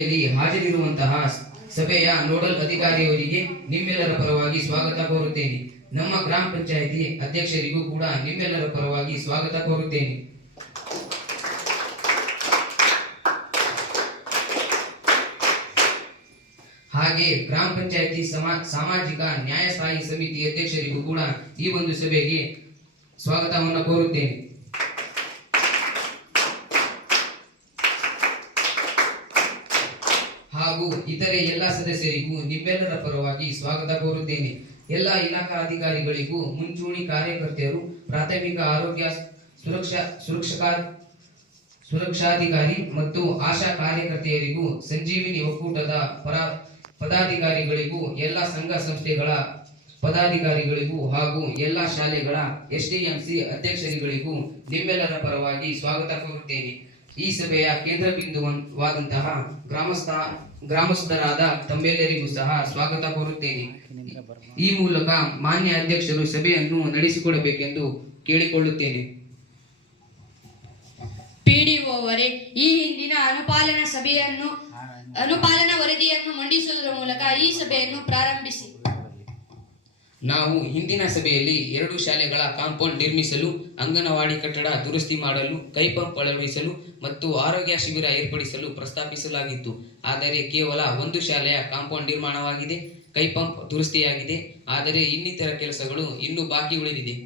ಹಾಜರಿರುವಂತಹ ಸಭೆಯ ನೋಡಲ್ ಅಧಿಕಾರಿಯವರಿಗೆ ನಿಮ್ಮೆಲ್ಲರ ಪರವಾಗಿ ಸ್ವಾಗತ ಕೋರುತ್ತೇನೆ. ನಮ್ಮ ಗ್ರಾಮ ಪಂಚಾಯಿತಿ ಅಧ್ಯಕ್ಷರಿಗೂ ಕೂಡ ನಿಮ್ಮೆಲ್ಲರ ಪರವಾಗಿ ಸ್ವಾಗತ ಕೋರುತ್ತೇನೆ. ಹಾಗೆ ಗ್ರಾಮ ಪಂಚಾಯಿತಿ ಸಾಮಾಜಿಕ ನ್ಯಾಯ ಸ್ಥಾಯಿ ಸಮಿತಿ ಅಧ್ಯಕ್ಷರಿಗೂ ಕೂಡ ಈ ಒಂದು ಸಭೆಗೆ ಸ್ವಾಗತವನ್ನು ಕೋರುತ್ತೇನೆ. ಹಾಗೂ ಇತರೆ ಎಲ್ಲ ಸದಸ್ಯರಿಗೂ ನಿಮ್ಮೆಲ್ಲರ ಪರವಾಗಿ ಸ್ವಾಗತ ಕೋರುತ್ತೇನೆ. ಎಲ್ಲ ಇಲಾಖಾ ಅಧಿಕಾರಿಗಳಿಗೂ, ಮುಂಚೂಣಿ ಕಾರ್ಯಕರ್ತೆಯರು, ಪ್ರಾಥಮಿಕ ಆರೋಗ್ಯ ಸುರಕ್ಷಾಧಿಕಾರಿ ಮತ್ತು ಆಶಾ ಕಾರ್ಯಕರ್ತೆಯರಿಗೂ, ಸಂಜೀವಿನಿ ಒಕ್ಕೂಟದ ಪದಾಧಿಕಾರಿಗಳಿಗೂ, ಎಲ್ಲ ಸಂಘ ಸಂಸ್ಥೆಗಳ ಪದಾಧಿಕಾರಿಗಳಿಗೂ ಹಾಗೂ ಎಲ್ಲ ಶಾಲೆಗಳ SDMC ಅಧ್ಯಕ್ಷರುಗಳಿಗೂ ನಿಮ್ಮೆಲ್ಲರ ಪರವಾಗಿ ಸ್ವಾಗತ ಕೋರುತ್ತೇನೆ. ಈ ಸಭೆಯ ಕೇಂದ್ರ ಬಿಂದುವಾದಂತಹ ಗ್ರಾಮಸ್ಥರಾದ ತಮ್ಮೆಲ್ಲರಿಗೂ ಸಹ ಸ್ವಾಗತ ಕೋರುತ್ತೇನೆ. ಈ ಮೂಲಕ ಮಾನ್ಯ ಅಧ್ಯಕ್ಷರು ಸಭೆಯನ್ನು ನಡೆಸಿಕೊಡಬೇಕೆಂದು ಕೇಳಿಕೊಳ್ಳುತ್ತೇನೆ. PDO ಅವರೇ, ಈ ಹಿಂದಿನ ಅನುಪಾಲನಾ ವರದಿಯನ್ನು ಮಂಡಿಸುವುದರ ಮೂಲಕ ಈ ಸಭೆಯನ್ನು ಪ್ರಾರಂಭಿಸಿ. ನಾವು ಹಿಂದಿನ ಸಭೆಯಲ್ಲಿ 2 ಶಾಲೆಗಳ ಕಾಂಪೌಂಡ್ ನಿರ್ಮಿಸಲು, ಅಂಗನವಾಡಿ ಕಟ್ಟಡ ದುರಸ್ತಿ ಮಾಡಲು, ಕೈಪಂಪ್ ಅಳವಡಿಸಲು ಮತ್ತು ಆರೋಗ್ಯ ಶಿಬಿರ ಏರ್ಪಡಿಸಲು ಪ್ರಸ್ತಾಪಿಸಲಾಗಿತ್ತು. ಆದರೆ ಕೇವಲ 1 ಶಾಲೆಯ ಕಾಂಪೌಂಡ್ ನಿರ್ಮಾಣವಾಗಿದೆ, ಕೈಪಂಪ್ ದುರಸ್ತಿಯಾಗಿದೆ. ಆದರೆ ಇನ್ನಿತರ ಕೆಲಸಗಳು ಇನ್ನೂ ಬಾಕಿ ಉಳಿದಿದೆ.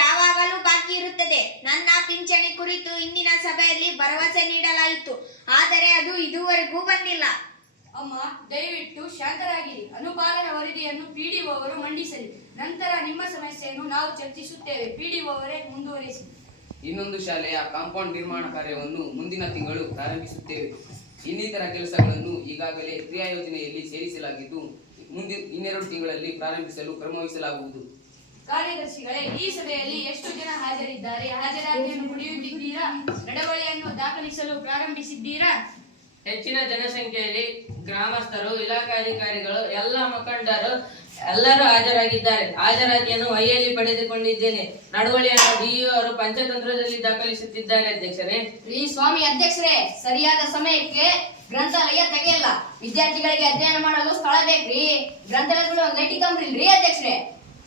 ಯಾವಾಗಲೂ ಬಾಕಿ ಇರುತ್ತದೆ. ನನ್ನ ಪಿಂಚಣಿ ಕುರಿತು ಇಂದಿನ ಸಭೆಯಲ್ಲಿ ಭರವಸೆ ನೀಡಲಾಯಿತು, ಆದರೆ ಅದು ಇದುವರೆಗೂ ಬಂದಿಲ್ಲ. ಅಮ್ಮ, ದಯವಿಟ್ಟು ಶಾಂತರಾಗಿರಿ. ಅನುಪಾಲನಾ ವರದಿಯನ್ನು PDO ಅವರು ಮಂಡಿಸಲಿ. ನಂತರ ನಿಮ್ಮ ಸಮಸ್ಯೆಯನ್ನು ನಾವು ಚರ್ಚಿಸುತ್ತೇವೆ. PDO ಅವರೇ, ಮುಂದುವರಿಸಿ. ಇನ್ನೊಂದು ಶಾಲೆಯ ಕಾಂಪೌಂಡ್ ನಿರ್ಮಾಣ ಕಾರ್ಯವನ್ನು ಮುಂದಿನ ತಿಂಗಳು ಪ್ರಾರಂಭಿಸುತ್ತೇವೆ. ಇನ್ನಿತರ ಕೆಲಸಗಳನ್ನು ಈಗಾಗಲೇ ಕ್ರಿಯಾ ಯೋಜನೆಯಲ್ಲಿ ಸೇರಿಸಲಾಗಿದ್ದು, ಇನ್ನೆರಡು ತಿಂಗಳಲ್ಲಿ ಪ್ರಾರಂಭಿಸಲು ಕ್ರಮವಹಿಸಲಾಗುವುದು. ಕಾರ್ಯದರ್ಶಿಗಳೇ, ಈ ಸಭೆಯಲ್ಲಿ ಎಷ್ಟು ಜನ ಹಾಜರಿದ್ದಾರೆ? ಹಾಜರಾತಿಯನ್ನು ಪಡೆಯುತ್ತಿದ್ದೀರಾ? ನಡವಳಿಯನ್ನು ದಾಖಲಿಸಲು ಪ್ರಾರಂಭಿಸಿದ್ದೀರಾ? ಹೆಚ್ಚಿನ ಜನಸಂಖ್ಯೆಯಲ್ಲಿ ಗ್ರಾಮಸ್ಥರು, ಇಲಾಖಾಧಿಕಾರಿಗಳು, ಎಲ್ಲ ಮುಖಂಡರು ಎಲ್ಲರೂ ಹಾಜರಾಗಿದ್ದಾರೆ. ಹಾಜರಾತಿಯನ್ನು ವಹಿಯಲ್ಲಿ ಪಡೆದುಕೊಂಡಿದ್ದೇನೆ. ನಡವಳಿಯನ್ನು DO ಅವರು ಪಂಚತಂತ್ರದಲ್ಲಿ ದಾಖಲಿಸುತ್ತಿದ್ದಾರೆ. ಅಧ್ಯಕ್ಷರೇ. ಸ್ವಾಮಿ ಅಧ್ಯಕ್ಷರೇ, ಸರಿಯಾದ ಸಮಯಕ್ಕೆ ಗ್ರಂಥಾಲಯ ತೆಗೆಯಲ್ಲ. ವಿದ್ಯಾರ್ಥಿಗಳಿಗೆ ಅಧ್ಯಯನ ಮಾಡಲು ಸ್ಥಳ ಬೇಕ್ರಿ. ಗ್ರಂಥಾಲಯಗಳು ಲೈಟಿಕಂಬ್ರಿಲ್ರಿ ಅಧ್ಯಕ್ಷರೇ.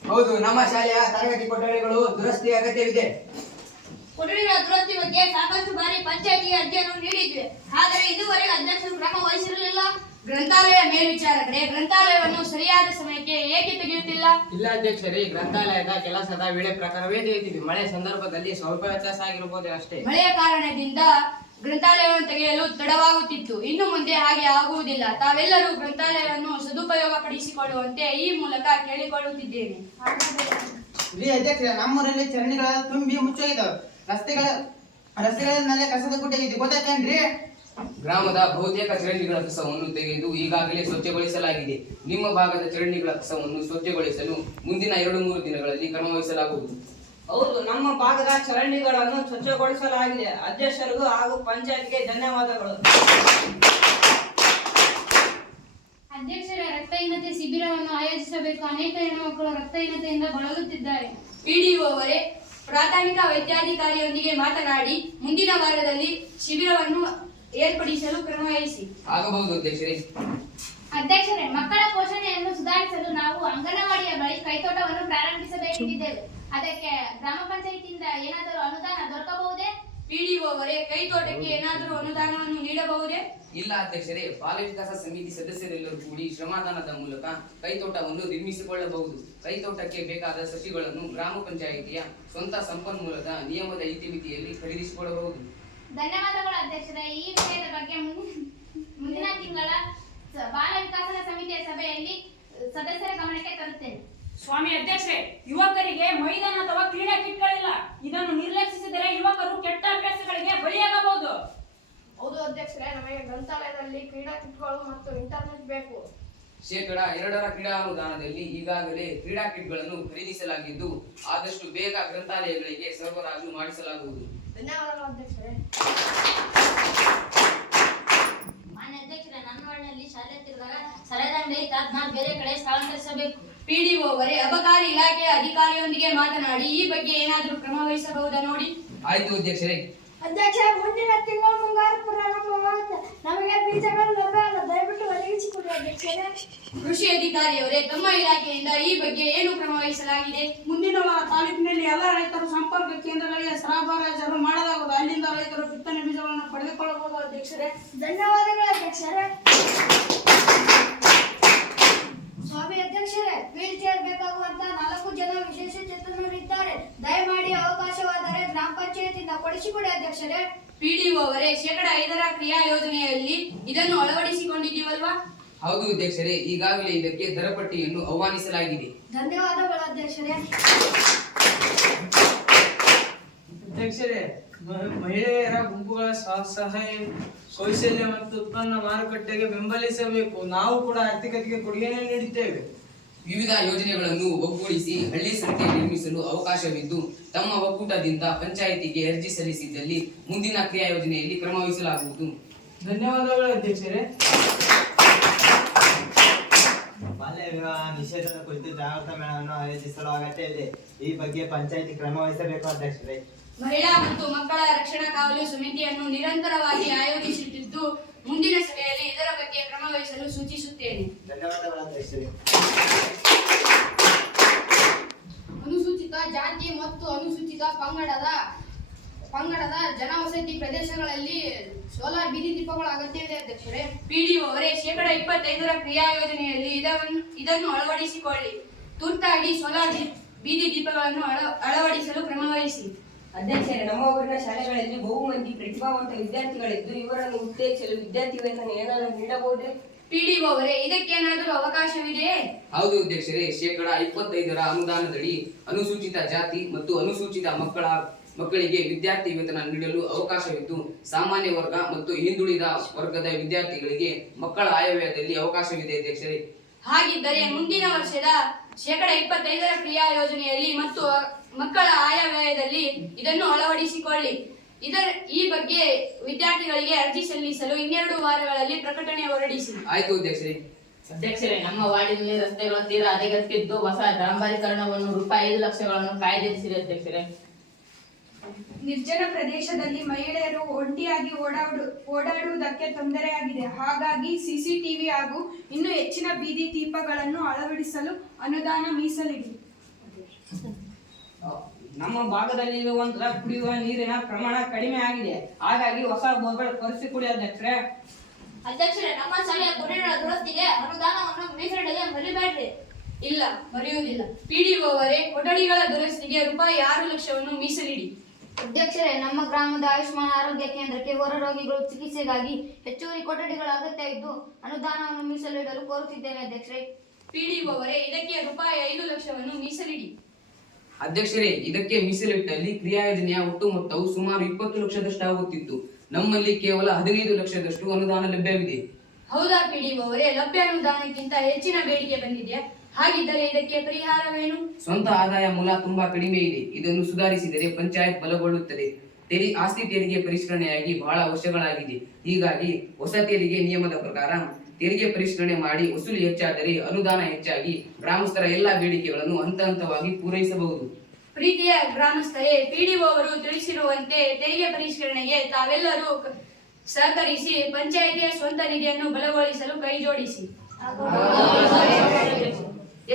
ಹೌದು, ನಮ್ಮ ಶಾಲೆಯ ತರಗತಿ ಕೊಠಡಿಗಳು ದುರಸ್ತಿ ಅಗತ್ಯವಿದೆ. ಕೊಠಡಿಗಳ ದುರಸ್ತಿ ಬಗ್ಗೆ ಸಾಕಷ್ಟು ಬಾರಿ ಪಂಚಾಯತಿಗೆ ಅರ್ಜಿಯನ್ನು ನೀಡಿದ್ವಿ, ಆದರೆ ಇದುವರೆಗೆ ಅಧ್ಯಕ್ಷರು ಕ್ರಮ ವಹಿಸಿರಲಿಲ್ಲ. ಗ್ರಂಥಾಲಯ ಮೇಲ್ವಿಚಾರಕರೇ, ಗ್ರಂಥಾಲಯವನ್ನು ಸರಿಯಾದ ಸಮಯಕ್ಕೆ ಏಕೆ ತೆಗೆಯುತ್ತಿಲ್ಲ? ಇಲ್ಲ ಅಧ್ಯಕ್ಷರೇ, ಗ್ರಂಥಾಲಯದ ಕೆಲಸದ ವೇಳೆ ಪ್ರಕಾರವೇ ತೆಗೆಯುತ್ತಿದೆ. ಮಳೆ ಸಂದರ್ಭದಲ್ಲಿ ಸ್ವಲ್ಪ ವ್ಯತ್ಯಾಸ ಆಗಿರಬಹುದು ಅಷ್ಟೇ. ಮಳೆಯ ಕಾರಣದಿಂದ ಗ್ರಂಥಾಲಯವನ್ನು ತೆಗೆಯಲು ತಡವಾಗುತ್ತಿತ್ತು. ಇನ್ನು ಮುಂದೆ ಹಾಗೆ ಆಗುವುದಿಲ್ಲ. ತಾವೆಲ್ಲರೂ ಗ್ರಂಥಾಲಯವನ್ನು ಸದುಪಯೋಗ ಪಡಿಸಿಕೊಳ್ಳುವಂತೆ ಈ ಮೂಲಕ ಕೇಳಿಕೊಳ್ಳುತ್ತಿದ್ದೇನೆ. ಅಧ್ಯಕ್ಷರೇ, ನಮ್ಮೂರಲ್ಲಿ ಚರಂಡಿಗಳ ತುಂಬಿ ಮುಚ್ಚೋಗಿದ್ದಾವೆ. ರಸ್ತೆಗಳಲ್ಲಿ ಕಸದ ಗುಡ್ಡೆಗಿದೆ, ಗೊತ್ತಾಯ್ತೇನ್ರಿ? ಗ್ರಾಮದ ಬಹುತೇಕ ಚರಂಡಿಗಳ ಕಸವನ್ನು ತೆಗೆದು ಈಗಾಗಲೇ ಸ್ವಚ್ಛಗೊಳಿಸಲಾಗಿದೆ. ನಿಮ್ಮ ಭಾಗದ ಚರಂಡಿಗಳ ಕಸವನ್ನು ಸ್ವಚ್ಛಗೊಳಿಸಲು ಮುಂದಿನ 2-3 ದಿನಗಳಲ್ಲಿ ಕ್ರಮವಹಿಸಲಾಗುವುದು. ಹೌದು, ನಮ್ಮ ಭಾಗದ ಚರಂಡಿಗಳನ್ನು ಸ್ವಚ್ಛಗೊಳಿಸಲಾಗಿದೆ. ಅಧ್ಯಕ್ಷರಿಗೂ ಹಾಗೂ ಪಂಚಾಯತ್ಗೆ ಧನ್ಯವಾದಗಳು. ಅಧ್ಯಕ್ಷರೇ, ರಕ್ತಹೀನತೆ ಶಿಬಿರವನ್ನು ಆಯೋಜಿಸಬೇಕು. ಅನೇಕ ಹೆಣ್ಣುಮಕ್ಕಳು ರಕ್ತಹೀನತೆಯಿಂದ ಬಳಲುತ್ತಿದ್ದಾರೆ. PDO ಅವರೇ, ಪ್ರಾಥಮಿಕ ವೈದ್ಯಾಧಿಕಾರಿಯೊಂದಿಗೆ ಮಾತನಾಡಿ ಮುಂದಿನ ವಾರದಲ್ಲಿ ಶಿಬಿರವನ್ನು ಏರ್ಪಡಿಸಲು ಕ್ರಮವಹಿಸಿ. ಆಗಬಹುದು ಅಧ್ಯಕ್ಷರೇ. ಅಧ್ಯಕ್ಷರೇ, ಮಕ್ಕಳ ಪೋಷಣೆಯನ್ನು ಸುಧಾರಿಸಲು ನಾವು ಅಂಗನವಾಡಿಯ ಬಳಿ ಕೈತೋಟವನ್ನು ಪ್ರಾರಂಭಿಸಬೇಕಿದ್ದೇವೆ. ಅದಕ್ಕೆ ಗ್ರಾಮ ಪಂಚಾಯಿತಿಯಿಂದ ಏನಾದರೂ ಅನುದಾನ ದೊರಕಬಹುದೇ? PDO ಅವರೇ, ಕೈತೋಟಕ್ಕೆ ಏನಾದರೂ ಅನುದಾನವನ್ನು ನೀಡಬಹುದೇ? ಇಲ್ಲ ಅಧ್ಯಕ್ಷರೇ, ಬಾಲವಿಕಾಸ ಸಮಿತಿ ಸದಸ್ಯರೆಲ್ಲರೂ ಕೂಡಿ ಶ್ರಮದಾನದ ಮೂಲಕ ಕೈತೋಟವನ್ನು ನಿರ್ಮಿಸಿಕೊಳ್ಳಬಹುದು. ಕೈತೋಟಕ್ಕೆ ಬೇಕಾದ ಸಸಿಗಳನ್ನು ಗ್ರಾಮ ಪಂಚಾಯಿತಿಯ ಸ್ವಂತ ಸಂಪನ್ಮೂಲದ ನಿಯಮದ ಇತಿಮಿತಿಯಲ್ಲಿ ಖರೀದಿಸಿಕೊಳ್ಳಬಹುದು. ಧನ್ಯವಾದಗಳು ಅಧ್ಯಕ್ಷರೇ. ಈ ವಿಷಯದ ಬಗ್ಗೆ ಮುಂದಿನ ತಿಂಗಳ ಬಾಲ ವಿಕಾಸನ ಸಮಿತಿಯ ಸಭೆಯಲ್ಲಿ ಸದಸ್ಯರ ಗಮನಕ್ಕೆ ತರುತ್ತೇನೆ. ಸ್ವಾಮಿ ಅಧ್ಯಕ್ಷರೇ, ಯುವಕರಿಗೆ ಮೈದಾನ ಅಥವಾ ಕ್ರೀಡಾ ಕಿಟ್ಗಳಿಲ್ಲ. ಇದನ್ನು ನಿರ್ಲಕ್ಷಿಸಿದರೆ ಯುವಕರು ಕೆಟ್ಟ ಅಭ್ಯಾಸಗಳಿಗೆ ಬಲಿಯಾಗಬಹುದು. ಹೌದು ಅಧ್ಯಕ್ಷರೇ, ನಮಗೆ ಗ್ರಂಥಾಲಯದಲ್ಲಿ ಕ್ರೀಡಾ ಕಿಟ್ಗಳು ಮತ್ತು ಇಂಟರ್ನೆಟ್ ಬೇಕು. ಶೇಕಡಾ 2 ಕ್ರೀಡಾ ಅನುದಾನದಲ್ಲಿ ಈಗಾಗಲೇ ಕ್ರೀಡಾ ಕಿಟ್ಗಳನ್ನು ಖರೀದಿಸಲಾಗಿದ್ದು, ಆದಷ್ಟು ಬೇಗ ಗ್ರಂಥಾಲಯಗಳಿಗೆ ಸರಬರಾಜು ಮಾಡಿಸಲಾಗುವುದು. ಧನ್ಯವಾದಗಳು ಅಧ್ಯಕ್ಷರೇ. ಮಾನ್ಯ ಅಧ್ಯಕ್ಷರೇ, ನನ್ನ ವಾರ್ಡ್ನಲ್ಲಿ ಶಾಲೆ ತಿರುದಾಗ ಸಲಹೆ ಅಂಗಡಿ ಬೇರೆ ಕಡೆ ಸ್ಥಳಾಂತರಿಸಬೇಕು. ಪಿಡಿಒ ಅವರೇ ಅಬಕಾರಿ ಇಲಾಖೆಯ ಅಧಿಕಾರಿಯೊಂದಿಗೆ ಮಾತನಾಡಿ ಈ ಬಗ್ಗೆ ಏನಾದರೂ ಕ್ರಮ ವಹಿಸಬಹುದಾ ನೋಡಿ. ಆಯ್ತು ಅಧ್ಯಕ್ಷರೇ. ಅಧ್ಯಕ್ಷ, ಮುಂದಿನ ತಿಂಗಳು ಮುಂಗಾರು ಪ್ರಾರಂಭವಾಗುತ್ತೆ. ನಮಗೆ ಬೀಜಗಳು ಲಭ್ಯ ಅಲ್ಲ, ದಯವಿಟ್ಟು ಒದಗಿಸಿಕೊಡಿ ಅಧ್ಯಕ್ಷರೇ. ಕೃಷಿ ಅಧಿಕಾರಿಯವರೇ, ತಮ್ಮ ಇಲಾಖೆಯಿಂದ ಈ ಬಗ್ಗೆ ಏನು ಕ್ರಮ ವಹಿಸಲಾಗಿದೆ? ಮುಂದಿನ ವಾರ ತಾಲೂಕಿನಲ್ಲಿ ಎಲ್ಲ ರೈತರು ಸಂಪರ್ಕ ಕೇಂದ್ರಗಳಿಗೆ ಸರಬರಾಜು ಮಾಡಲಾಗುವುದು. ಅಲ್ಲಿಂದ ರೈತರು ಬಿತ್ತನೆ ಬೀಜಗಳನ್ನು ಪಡೆದುಕೊಳ್ಳಬಹುದು ಅಧ್ಯಕ್ಷರೇ. ಧನ್ಯವಾದಗಳು ಅಧ್ಯಕ್ಷರೇ. ಸ್ವಾಮಿ ಅಧ್ಯಕ್ಷರೇ, ವೀಲ್ ಚೇರ್ ಬೇಕಾಗುವಂತ 4 ಜನ ವಿಶೇಷ ಚೇತನರಿದ್ದಾರೆ. ದಯಮಾಡಿ ಅವಕಾಶವಾದರೆ ಗ್ರಾಮ ಪಂಚಾಯತಿಯಿಂದ ಕೊಡಿಸಿಕೊಡಿ ಅಧ್ಯಕ್ಷರೇ. ಪಿಡಿಒ ಅವರೇ, 5% ಕ್ರಿಯಾ ಯೋಜನೆಯಲ್ಲಿ ಇದನ್ನು ಅಳವಡಿಸಿಕೊಂಡಿದ್ದೀವಲ್ವಾ? ಹೌದು ಅಧ್ಯಕ್ಷರೇ, ಈಗಾಗಲೇ ಇದಕ್ಕೆ ದರ ಪಟ್ಟಿಯನ್ನು ಆಹ್ವಾನಿಸಲಾಗಿದೆ. ಧನ್ಯವಾದಗಳು ಅಧ್ಯಕ್ಷರೇ. ಅಧ್ಯಕ್ಷರೇ, ಮಹಿಳೆಯರ ಗುಂಪುಗಳ ಸ್ವಸಹಾಯ ಕೌಶಲ್ಯ ಮತ್ತು ಉತ್ಪನ್ನ ಮಾರುಕಟ್ಟೆಗೆ ಬೆಂಬಲಿಸಬೇಕು. ನಾವು ಕೂಡ ಆರ್ಥಿಕತೆಗೆ ಕೊಡುಗೆಯನ್ನು ನೀಡುತ್ತೇವೆ. ವಿವಿಧ ಯೋಜನೆಗಳನ್ನು ಒಗ್ಗೂಡಿಸಿ ಹಳ್ಳಿ ಸಂತೆ ನಿರ್ಮಿಸಲು ಅವಕಾಶವಿದ್ದು, ತಮ್ಮ ಒಕ್ಕೂಟದಿಂದ ಪಂಚಾಯಿತಿಗೆ ಅರ್ಜಿ ಸಲ್ಲಿಸಿದ್ದಲ್ಲಿ ಮುಂದಿನ ಕ್ರಿಯಾ ಯೋಜನೆಯಲ್ಲಿ ಕ್ರಮ ವಹಿಸಲಾಗುವುದು. ಧನ್ಯವಾದಗಳು ಅಧ್ಯಕ್ಷರೇ. ಬಾಲ್ಯ ವಿವಾಹ ನಿಷೇಧದ ಕುರಿತು ಜಾಗೃತ ಮೇಳವನ್ನು ಆಯೋಜಿಸಲು ಅಗತ್ಯವಿದೆ. ಈ ಬಗ್ಗೆ ಪಂಚಾಯಿತಿ ಕ್ರಮ ವಹಿಸಬೇಕು ಅಧ್ಯಕ್ಷರೇ. ಮಹಿಳಾ ಮತ್ತು ಮಕ್ಕಳ ರಕ್ಷಣಾ ಕಾವಲು ಸಮಿತಿಯನ್ನು ನಿರಂತರವಾಗಿ ಆಯೋಜಿಸುತ್ತಿದ್ದು, ಮುಂದಿನ ಸಭೆಯಲ್ಲಿ ಇದರ ಬಗ್ಗೆ ಕ್ರಮ ವಹಿಸಲು ಸೂಚಿಸುತ್ತೇನೆ. ಧನ್ಯವಾದಗಳು ಅಧ್ಯಕ್ಷರೇ. ಅನುಸೂಚಿತ ಜಾತಿ ಮತ್ತು ಅನುಸೂಚಿತ ಪಂಗಡದ ಜನವಸತಿ ಪ್ರದೇಶಗಳಲ್ಲಿ ಸೋಲಾರ್ ಬೀದಿ ದೀಪಗಳ ಅಗತ್ಯವಿದೆ ಅಧ್ಯಕ್ಷರೇ. ಪಿಡಿಒ ಅವರೇ, 25% ಕ್ರಿಯಾ ಯೋಜನೆಯಲ್ಲಿ ಇದನ್ನು ಅಳವಡಿಸಿಕೊಳ್ಳಿ. ತುರ್ತಾಗಿ ಸೋಲಾರ್ ಬೀದಿ ದೀಪಗಳನ್ನು ಅಳವಡಿಸಲು ಕ್ರಮ ವಹಿಸಿ. ಅಧ್ಯಕ್ಷರೇ, ನಮ್ಮ ಊರಿನ ಶಾಲೆಗಳಲ್ಲಿ ಬಹುಮಂದಿ ಪ್ರತಿಭಾವಂತ ವಿದ್ಯಾರ್ಥಿಗಳಿದ್ದು, ಇವರನ್ನು ಉತ್ತೇಜಿಸಲು ವಿದ್ಯಾರ್ಥಿ ವೇತನ ಏನಾದರೂ ನೀಡಬಹುದೇ? ಪಿಡಿಒ ಅವರೇ, ಇದಕ್ಕೇನಾದರೂ ಅವಕಾಶವಿದೆಯೇ? ಹೌದು ಅಧ್ಯಕ್ಷರೇ, 25% ಅನುದಾನದಡಿ ಅನುಸೂಚಿತ ಜಾತಿ ಮತ್ತು ಅನುಸೂಚಿತ ಮಕ್ಕಳಿಗೆ ವಿದ್ಯಾರ್ಥಿ ವೇತನ ನೀಡಲು ಅವಕಾಶವಿದ್ದು, ಸಾಮಾನ್ಯ ವರ್ಗ ಮತ್ತು ಹಿಂದುಳಿದ ವರ್ಗದ ವಿದ್ಯಾರ್ಥಿಗಳಿಗೆ ಮಕ್ಕಳ ಆಯವ್ಯಯದಲ್ಲಿ ಅವಕಾಶವಿದೆ ಅಧ್ಯಕ್ಷರೇ. ಹಾಗಿದ್ದರೆ ಮುಂದಿನ ವರ್ಷದ 25% ಕ್ರಿಯಾ ಯೋಜನೆಯಲ್ಲಿ ಮತ್ತು ಮಕ್ಕಳ ಆಯವ್ಯಯದಲ್ಲಿ ಇದನ್ನು ಅಳವಡಿಸಿಕೊಳ್ಳಿ. ಈ ಬಗ್ಗೆ ವಿದ್ಯಾರ್ಥಿಗಳಿಗೆ ಅರ್ಜಿ ಸಲ್ಲಿಸಲು 2 ವಾರಗಳಲ್ಲಿ ಪ್ರಕಟಣೆ ಹೊರಡಿಸಿ. ಆಯ್ತು ಅಧ್ಯಕ್ಷರೇ. ಅಧ್ಯಕ್ಷರೇ, ನಮ್ಮ ವಾರ್ಡಿನಲ್ಲಿ ರಸ್ತೆಗಳ ತೀರಾ ಹದಗೆಟ್ಟಿದ್ದು, ಹೊಸ ಡಾಂಬರೀಕರಣವನ್ನು ರೂಪಾಯಿ 5 ಲಕ್ಷಗಳನ್ನು ಕಾಯ್ದಿರಿಸಿದೆ ಅಧ್ಯಕ್ಷರೇ. ನಿರ್ಜನ ಪ್ರದೇಶದಲ್ಲಿ ಮಹಿಳೆಯರು ಒಂಟಿಯಾಗಿ ಓಡಾಡುವುದಕ್ಕೆ ತೊಂದರೆಯಾಗಿದೆ. ಹಾಗಾಗಿ ಸಿಸಿಟಿವಿ ಹಾಗೂ ಇನ್ನೂ ಹೆಚ್ಚಿನ ಬೀದಿ ದೀಪಗಳನ್ನು ಅಳವಡಿಸಲು ಅನುದಾನ ಮೀಸಲಿಡಿ. ನಮ್ಮ ಭಾಗದಲ್ಲಿ ಇರುವಂತಹ ಕುಡಿಯುವ ನೀರಿನ ಪ್ರಮಾಣ ಕಡಿಮೆ ಆಗಿದೆ. ಹಾಗಾಗಿ ಹೊಸ ಬೋರ್ವೆಲ್ ಕೊರೆಸಿಕೊಡಿ ಅಧ್ಯಕ್ಷರೇ. ಅಧ್ಯಕ್ಷರೇ, ನಮ್ಮ ಶಾಲೆಯ ಕೊಠಡಿಗಳ ದುರಸ್ತಿಗೆ ಅನುದಾನವನ್ನು ಮೀಸಲಿಡದೆ ಮರಿಬೇಡ್ರಿ. ಇಲ್ಲ, ಮರೆಯುವುದಿಲ್ಲ. ಪಿಡಿಒ ಅವರೇ, ಕೊಠಡಿಗಳ ದುರಸ್ತಿಗೆ ರೂಪಾಯಿ 6 ಲಕ್ಷವನ್ನು ಮೀಸಲಿಡಿ. ಅಧ್ಯಕ್ಷರೇ, ನಮ್ಮ ಗ್ರಾಮದ ಆಯುಷ್ಮಾನ್ ಆರೋಗ್ಯ ಕೇಂದ್ರಕ್ಕೆ ಹೊರ ರೋಗಿಗಳು ಚಿಕಿತ್ಸೆಗಾಗಿ ಹೆಚ್ಚುವರಿ ಕೊಠಡಿಗಳ ಅಗತ್ಯ ಇದ್ದು, ಅನುದಾನವನ್ನು ಮೀಸಲಿಡಲು ಕೋರುತ್ತಿದ್ದೇನೆ ಅಧ್ಯಕ್ಷರೇ. ಪಿಡಿಒ ಅವರೇ, ಇದಕ್ಕೆ ರೂಪಾಯಿ 5 ಲಕ್ಷವನ್ನು ಮೀಸಲಿಡಿ. ಅಧ್ಯಕ್ಷರೇ, ಇದಕ್ಕೆ ಮೀಸಲಿಟ್ಟಲ್ಲಿ ಕ್ರಿಯಾ ಯೋಜನೆಯ ಒಟ್ಟು ಮೊತ್ತವು ಸುಮಾರು 20 ಲಕ್ಷದಷ್ಟು ಆಗುತ್ತಿತ್ತು. ನಮ್ಮಲ್ಲಿ ಕೇವಲ 15 ಲಕ್ಷದಷ್ಟು ಅನುದಾನ ಲಭ್ಯವಿದೆ. ಹೌದಾ ಪಿಡಿಒ ಅವರೇ? ಲಭ್ಯ ಅನುದಾನಕ್ಕಿಂತ ಹೆಚ್ಚಿನ ಬೇಡಿಕೆ ಬಂದಿದೆಯಾ? ಹಾಗಿದ್ದರೆ ಇದಕ್ಕೆ ಪರಿಹಾರವೇನು? ಸ್ವಂತ ಆದಾಯ ಮೂಲ ತುಂಬಾ ಕಡಿಮೆ ಇದೆ. ಇದನ್ನು ಸುಧಾರಿಸಿದರೆ ಪಂಚಾಯತ್ ಬಲಗೊಳ್ಳುತ್ತದೆ. ಆಸ್ತಿ ತೆರಿಗೆ ಪರಿಷ್ಕರಣೆಯಾಗಿ ಬಹಳ ವರ್ಷಗಳಾಗಿದೆ. ಹೀಗಾಗಿ ಹೊಸ ತೆರಿಗೆ ನಿಯಮದ ಪ್ರಕಾರ ತೆರಿಗೆ ಪರಿಷ್ಕರಣೆ ಮಾಡಿ ವಸೂಲಿ ಹೆಚ್ಚಾದರೆ ಅನುದಾನ ಹೆಚ್ಚಾಗಿ ಗ್ರಾಮಸ್ಥರ ಎಲ್ಲಾ ಬೇಡಿಕೆಗಳನ್ನು ಹಂತ ಹಂತವಾಗಿ ಪೂರೈಸಬಹುದು. ಪ್ರೀತಿಯ ಗ್ರಾಮಸ್ಥರೇ, ಪಿಡಿಒ ಅವರು ತಿಳಿಸಿರುವಂತೆ ತೆರಿಗೆ ಪರಿಷ್ಕರಣೆಗೆ ತಾವೆಲ್ಲರೂ ಸಹಕರಿಸಿ ಪಂಚಾಯಿತಿಯ ಸ್ವಂತ ನಿಧಿಯನ್ನು ಬಲಗೊಳಿಸಲು ಕೈಜೋಡಿಸಿ.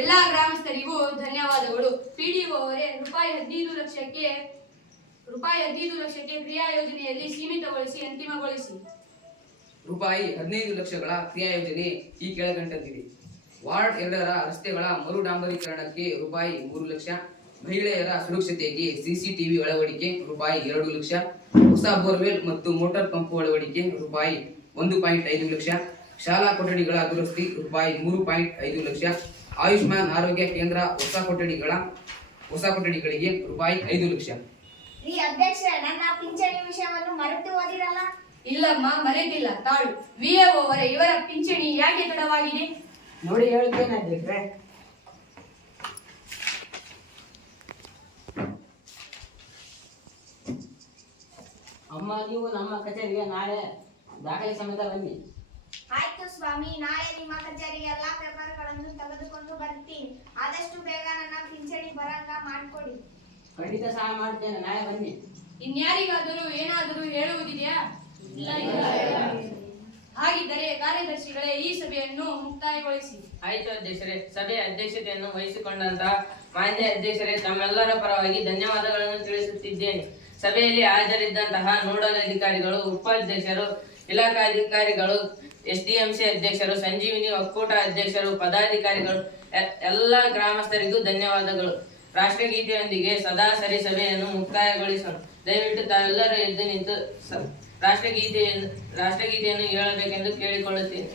ಎಲ್ಲಾ ಗ್ರಾಮಸ್ಥರಿಗೂ ಧನ್ಯವಾದಗಳು. ಪಿಡಿಒ ಅವರೇ, ರೂಪಾಯಿ 15 ಲಕ್ಷಕ್ಕೆ ಕ್ರಿಯಾ ಯೋಜನೆಯಲ್ಲಿ ಸೀಮಿತಗೊಳಿಸಿ ಅಂತಿಮಗೊಳಿಸಿ. ರೂಪಾಯಿ 15 ಲಕ್ಷಗಳ ಕ್ರಿಯಾ ಯೋಜನೆ ಈ ಕೆಳಕಂಡಂತಿದೆ. ವಾರ್ಡ್ 2ರ ರಸ್ತೆಗಳ ಮರು ಡಾಂಬರೀಕರಣಕ್ಕೆ ರೂಪಾಯಿ 3 ಲಕ್ಷ, ಮಹಿಳೆಯರ ಸುರಕ್ಷತೆಗೆ ಸಿಸಿಟಿವಿ ಅಳವಡಿಕೆ ರೂಪಾಯಿ 2 ಲಕ್ಷ, ಹೊಸ ಬೋರ್ವೆಲ್ ಮತ್ತು ಮೋಟಾರ್ ಪಂಪ್ ಅಳವಡಿಕೆ ರೂಪಾಯಿ 1.5 ಲಕ್ಷ, ಶಾಲಾ ಕೊಠಡಿಗಳ ದುರಸ್ತಿ ರೂಪಾಯಿ 3.5 ಲಕ್ಷ, ಆಯುಷ್ಮಾನ್ ಆರೋಗ್ಯ ಕೇಂದ್ರ ಹೊಸ ಕೊಠಡಿಗಳಿಗೆ ರೂಪಾಯಿ 5 ಲಕ್ಷ. ರೀ ಅಧ್ಯಕ್ಷರೇ, ನನ್ನ ಪಿಂಚಣಿ ವಿಷಯವನ್ನು ಮರೆತು ಓದಿರಲ್ಲ. ಇಲ್ಲಮ್ಮ, ಮರೆತಿಲ್ಲ. ತಾಳು. ವಿಎಒ ಅವರೇ, ಇವರ ಪಿಂಚಣಿ ಯಾಕೆ ತಡವಾಗಿದೆ? ನೋಡಿ ಹೇಳ್ತೇನೆ ಅಧ್ಯಕ್ಷರೇ. ಅಮ್ಮ, ನೀವು ನಮ್ಮ ಕಚೇರಿಗೆ ನಾಳೆ ದಾಖಲೆ ಸಮೇತ ಬನ್ನಿ. ಆಯ್ತು ಸ್ವಾಮಿ, ನಾಳೆ ನಿಮ್ಮ ಕಚೇರಿಗೆ ಎಲ್ಲಾ ಪೇಪರ್ಗಳನ್ನು ಪುಸ್ತಕಗಳನ್ನು ತೆಗೆದುಕೊಂಡು ಬರ್ತೀನಿ. ಆದಷ್ಟು ಬೇಗ ನನ್ನ ಪಿಂಚಣಿ ಬರಂಗ ಮಾಡ್ಕೊಡಿ. ಖಂಡಿತ ಸಹಾಯ ಮಾಡ್ತೇನೆ, ನಾಳೆ ಬನ್ನಿ. ಇನ್ಯಾರಿಗಾದರೂ ಏನಾದರೂ ಹೇಳುವುದಿದೆಯಾ? ಹಾಗಿದ್ದರೆ ಕಾರ್ಯದರ್ಶಿಗಳೇ ಈ ಸಭೆಯನ್ನು ಮುಕ್ತಾಯಗೊಳಿಸಿ. ಆಯ್ತು ಅಧ್ಯಕ್ಷರೇ. ಸಭೆಯ ಅಧ್ಯಕ್ಷತೆಯನ್ನು ವಹಿಸಿಕೊಂಡಂತಹ ಮಾನ್ಯ ಅಧ್ಯಕ್ಷರೇ, ತಮ್ಮೆಲ್ಲರ ಪರವಾಗಿ ಧನ್ಯವಾದಗಳನ್ನು ತಿಳಿಸುತ್ತಿದ್ದೇನೆ. ಸಭೆಯಲ್ಲಿ ಹಾಜರಿದ್ದಂತಹ ನೋಡಲ್ ಅಧಿಕಾರಿಗಳು, ಉಪಾಧ್ಯಕ್ಷರು, ಇಲಾಖಾಧಿಕಾರಿಗಳು, SDMC ಅಧ್ಯಕ್ಷರು, ಸಂಜೀವಿನಿ ಒಕ್ಕೂಟ ಅಧ್ಯಕ್ಷರು, ಪದಾಧಿಕಾರಿಗಳು, ಎಲ್ಲ ಗ್ರಾಮಸ್ಥರಿಗೂ ಧನ್ಯವಾದಗಳು. ರಾಷ್ಟ್ರಗೀತೆಯೊಂದಿಗೆ ಸದಾ ಸರಿ ಸಭೆಯನ್ನು ಮುಕ್ತಾಯಗೊಳಿಸೋಣ. ದಯವಿಟ್ಟು ತಾವೆಲ್ಲರೂ ಎದ್ದು ನಿಂತು ರಾಷ್ಟ್ರಗೀತೆಯನ್ನು ಹೇಳಬೇಕೆಂದು ಕೇಳಿಕೊಳ್ಳುತ್ತೇನೆ.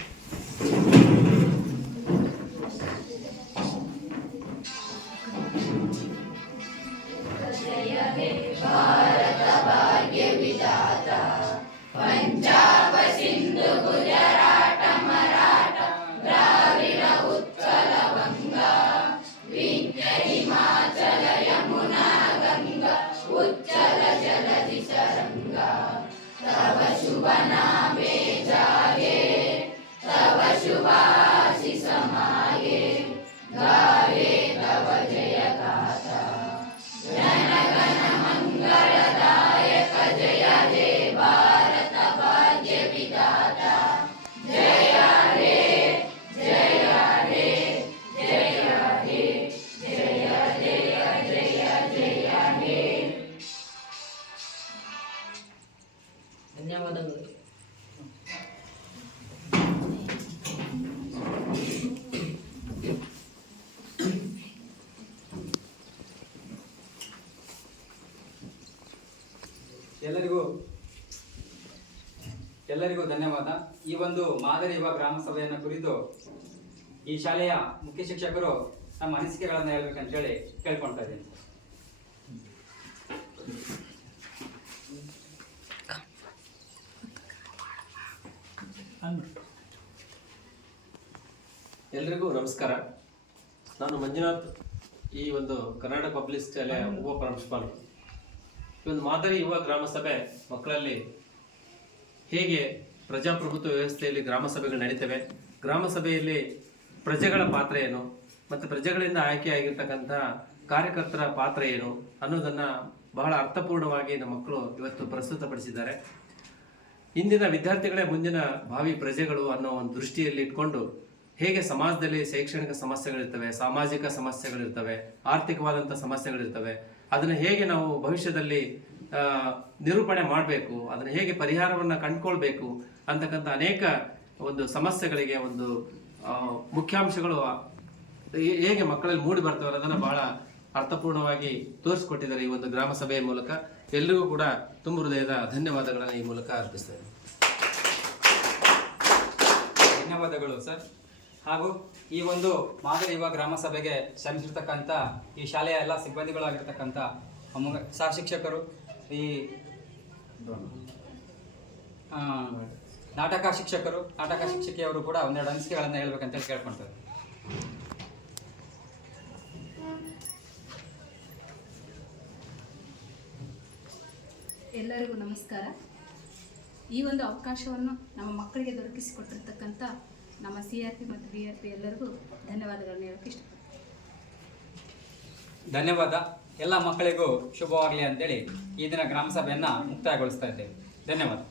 ಪಂಜಾಬ ಸಿಂಧು ಗುಜರಾಟ ಮರಾಠ ದ್ರಾವಿಡ ಉತ್ಕಲ ಬಂಗ ವಿಂಧ್ಯ ಹಿಮಾಚಲ ಯಮುನಾ ಗಂಗಾ ಉಜ್ಜಲ ಜಲಧಿ ತರಂಗ ತವ ಶುಭ ನಾಮೆ ಜಾಗೆ ತವ ಶುಭಾಶಿಸ ಮಾಗೆ ಗಾಯೆ ತವ ಜಯ ಗಾಥಾ ಜನಗಣ ಮಂಗಳದಾಯಕ ಜಯ ಹೇ ಭಾರತ ಭಾಗ್ಯ ವಿಧಾತ ಜಯ ಹೇ ಜಯ ಹೇ ಜಯ ಹೇ ಜಯ ಜಯ ಜಯ ಜಯ ಹೇ. ಧನ್ಯವಾದಗಳು. ಎಲ್ಲರಿಗೂ ಧನ್ಯವಾದ. ಈ ಒಂದು ಮಾದರಿ ಯುವ ಗ್ರಾಮ ಸಭೆಯನ್ನು ಕುರಿತು ಈ ಶಾಲೆಯ ಮುಖ್ಯ ಶಿಕ್ಷಕರು ತಮ್ಮ ಅನಿಸಿಕೆಗಳನ್ನು ಹೇಳ್ಬೇಕಂತ ಹೇಳಿ ಕೇಳ್ಕೊಳ್ತಾ ಇದ್ದೀನಿ. ಎಲ್ರಿಗೂ ನಮಸ್ಕಾರ. ನಾನು ಮಂಜುನಾಥ್, ಈ ಒಂದು ಕರ್ನಾಟಕ ಪಬ್ಲಿಕ್ ಶಾಲೆಯ ಉಪ ಪ್ರಾಂಶುಪಾಲರು. ಈ ಒಂದು ಮಾದರಿ ಯುವ ಗ್ರಾಮ ಸಭೆ ಮಕ್ಕಳಲ್ಲಿ ಹೇಗೆ ಪ್ರಜಾಪ್ರಭುತ್ವ ವ್ಯವಸ್ಥೆಯಲ್ಲಿ ಗ್ರಾಮ ಸಭೆಗಳು ನಡೀತವೆ, ಗ್ರಾಮ ಸಭೆಯಲ್ಲಿ ಪ್ರಜೆಗಳ ಪಾತ್ರ ಏನು ಮತ್ತು ಪ್ರಜೆಗಳಿಂದ ಆಯ್ಕೆಯಾಗಿರ್ತಕ್ಕಂಥ ಕಾರ್ಯಕರ್ತರ ಪಾತ್ರ ಏನು ಅನ್ನೋದನ್ನು ಬಹಳ ಅರ್ಥಪೂರ್ಣವಾಗಿ ನಮ್ಮ ಮಕ್ಕಳು ಇವತ್ತು ಪ್ರಸ್ತುತಪಡಿಸಿದ್ದಾರೆ. ಇಂದಿನ ವಿದ್ಯಾರ್ಥಿಗಳೇ ಮುಂದಿನ ಭಾವಿ ಪ್ರಜೆಗಳು ಅನ್ನೋ ಒಂದು ದೃಷ್ಟಿಯಲ್ಲಿ ಇಟ್ಕೊಂಡು ಹೇಗೆ ಸಮಾಜದಲ್ಲಿ ಶೈಕ್ಷಣಿಕ ಸಮಸ್ಯೆಗಳಿರ್ತವೆ, ಸಾಮಾಜಿಕ ಸಮಸ್ಯೆಗಳಿರ್ತವೆ, ಆರ್ಥಿಕವಾದಂಥ ಸಮಸ್ಯೆಗಳಿರ್ತವೆ, ಅದನ್ನು ಹೇಗೆ ನಾವು ಭವಿಷ್ಯದಲ್ಲಿ ನಿರೂಪಣೆ ಮಾಡಬೇಕು, ಅದನ್ನು ಹೇಗೆ ಪರಿಹಾರವನ್ನು ಕಂಡುಕೊಳ್ಬೇಕು ಅಂತಕ್ಕಂಥ ಅನೇಕ ಒಂದು ಸಮಸ್ಯೆಗಳಿಗೆ ಒಂದು ಮುಖ್ಯಾಂಶಗಳು ಹೇಗೆ ಮಕ್ಕಳಲ್ಲಿ ಮೂಡಿ ಬರ್ತವೆ ಅನ್ನೋದನ್ನು ಬಹಳ ಅರ್ಥಪೂರ್ಣವಾಗಿ ತೋರಿಸ್ಕೊಟ್ಟಿದ್ದಾರೆ ಈ ಒಂದು ಗ್ರಾಮ ಸಭೆಯ ಮೂಲಕ. ಎಲ್ಲರಿಗೂ ಕೂಡ ತುಂಬ ಹೃದಯದ ಧನ್ಯವಾದಗಳನ್ನು ಈ ಮೂಲಕ ಅರ್ಪಿಸ್ತೇನೆ. ಧನ್ಯವಾದಗಳು ಸರ್. ಹಾಗೂ ಈ ಒಂದು ಮಾದರಿ ಯುವ ಗ್ರಾಮ ಸಭೆಗೆ ಶ್ರಮಿಸಿರ್ತಕ್ಕಂಥ ಈ ಶಾಲೆಯ ಎಲ್ಲ ಸಿಬ್ಬಂದಿಗಳಾಗಿರ್ತಕ್ಕಂಥ ಸಹ ಶಿಕ್ಷಕರು, ಈ ನಾಟಕ ಶಿಕ್ಷಕರು, ನಾಟಕ ಶಿಕ್ಷಕಿಯವರು ಕೂಡ ಒಂದೆರಡು ಅನಿಸಿಕೆಗಳನ್ನು ಹೇಳ್ಬೇಕಂತ ಹೇಳಿ ಕೇಳ್ಕೊಳ್ತಾರೆ. ಎಲ್ಲರಿಗೂ ನಮಸ್ಕಾರ. ಈ ಒಂದು ಅವಕಾಶವನ್ನು ನಮ್ಮ ಮಕ್ಕಳಿಗೆ ದೊರಕಿಸಿಕೊಟ್ಟಿರ್ತಕ್ಕಂಥ ನಮ್ಮ CRP ಮತ್ತು BRP ಎಲ್ಲರಿಗೂ ಧನ್ಯವಾದಗಳನ್ನು ಹೇಳೋಕ್ಕೆ ಇಷ್ಟಪಡ್ತೀನಿ. ಧನ್ಯವಾದ. ಎಲ್ಲ ಮಕ್ಕಳಿಗೂ ಶುಭವಾಗಲಿ ಅಂತೇಳಿ ಈ ದಿನ ಗ್ರಾಮ ಸಭೆಯನ್ನು ಮುಕ್ತಾಯಗೊಳಿಸ್ತಾ ಇದ್ದೇವೆ. ಧನ್ಯವಾದ.